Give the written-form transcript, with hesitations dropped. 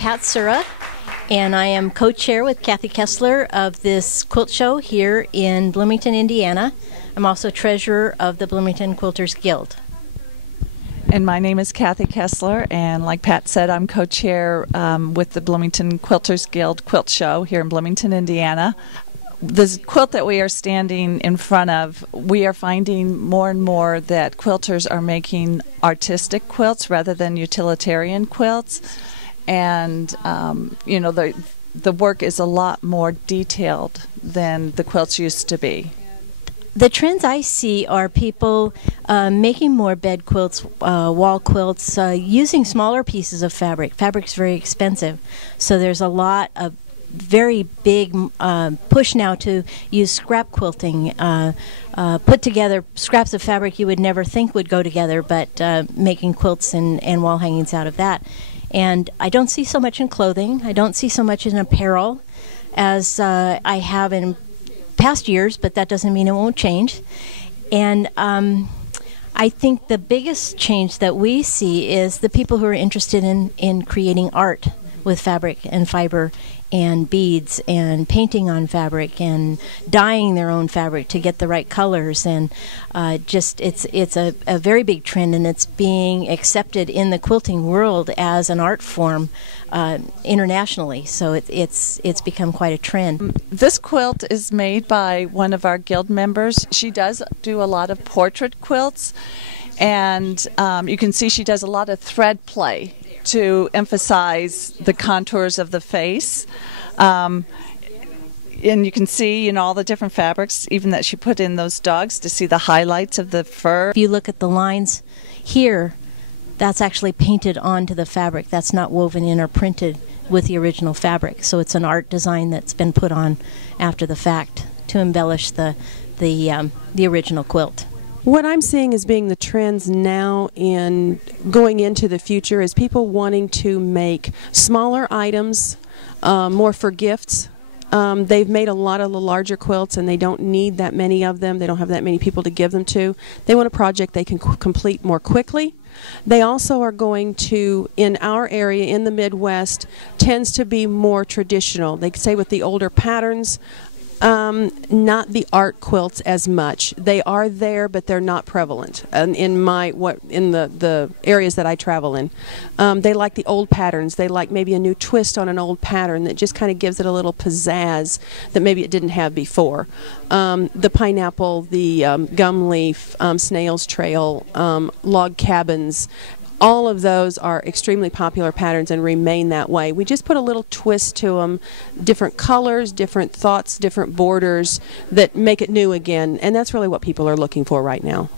Pat Sura, and I am co-chair with Kathy Kessler of this quilt show here in Bloomington, Indiana. I'm also treasurer of the Bloomington Quilters Guild. And my name is Kathy Kessler, and like Pat said, I'm co-chair with the Bloomington Quilters Guild Quilt Show here in Bloomington, Indiana. The quilt that we are standing in front of, we are finding more and more that quilters are making artistic quilts rather than utilitarian quilts. And, you know, the work is a lot more detailed than the quilts used to be. The trends I see are people making more bed quilts, wall quilts, using smaller pieces of fabric. Fabric's very expensive, so there's a lot of very big push now to use scrap quilting, put together scraps of fabric you would never think would go together, but making quilts and wall hangings out of that. And I don't see so much in clothing. I don't see so much in apparel as I have in past years, but that doesn't mean it won't change. And I think the biggest change that we see is the people who are interested in creating art with fabric and fiber and beads and painting on fabric and dyeing their own fabric to get the right colors, and just it's a very big trend, and it's being accepted in the quilting world as an art form internationally, so it's become quite a trend. This quilt is made by one of our guild members. She does do a lot of portrait quilts, and you can see she does a lot of thread play to emphasize the contours of the face. And you can see, you know, all the different fabrics, even that she put in those dogs to see the highlights of the fur. If you look at the lines here, that's actually painted onto the fabric. That's not woven in or printed with the original fabric. So it's an art design that's been put on after the fact to embellish the original quilt. What I'm seeing as being the trends now in going into the future is people wanting to make smaller items, more for gifts. They've made a lot of the larger quilts and they don't need that many of them. They don't have that many people to give them to. They want a project they can complete more quickly. They also are going to, in our area in the Midwest, tends to be more traditional. They say with the older patterns, not the art quilts as much. They are there, but they're not prevalent. And in the areas that I travel in, they like the old patterns. They like maybe a new twist on an old pattern that just kind of gives it a little pizzazz that maybe it didn't have before. The pineapple, the gum leaf, snail's trail, log cabins. All of those are extremely popular patterns and remain that way. We just put a little twist to them, different colors, different thoughts, different borders that make it new again, and that's really what people are looking for right now.